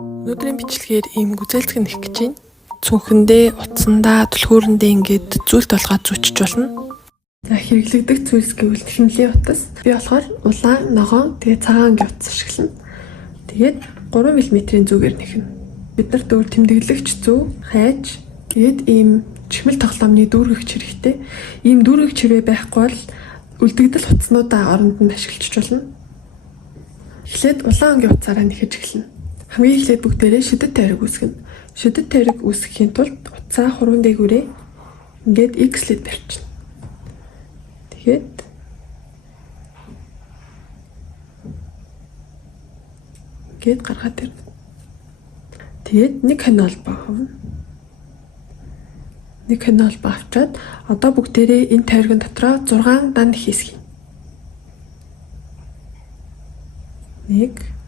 Өнөөдрийн бичлэгээр ийм гүзээлцэг нэх гэж байна. Цүнхэндээ, утсандаа, түлхүүрэндээ ингээд зүйлт болгоод зүүчж болно. За хэрэглэгдэх зүйлс гэвэл хэмнэлийн утас. Би болохоор улаан, ногоон, тэгээ цагаан ангийн утас ашиглана. Тэгээд 3 мм-ийн зүүгээр нэхнэ. Бид нарт өөр тэмдэглэгч зүү, хайж, тэгээд ийм чихмэл тоглоомны дүүргэгч хэрэгтэй. Ийм дүүргэгч хэрэг байхгүй бол үлдэгдэл утаснуудаа оронд нь ашиглаж болно. Эхлээд улаан ангийн утсаараа нэхэж эхэлнэ. Хамгийн эхлээд бүгдээрээ шидэт тойрог үүсгэнэ. Шидэт тойрог үүсгэхийн тулд утсаа хуруунд дээгүүрээ ингээд X-лээд барьчихна. Тэгээд ингээд гаргаад ирнэ. Тэгээд нэг хонь албаа авна. Нэг хонь албаа авчаад одоо бүгдээрээ энэ тойрогын дотроо 6 дан хийсгий. 1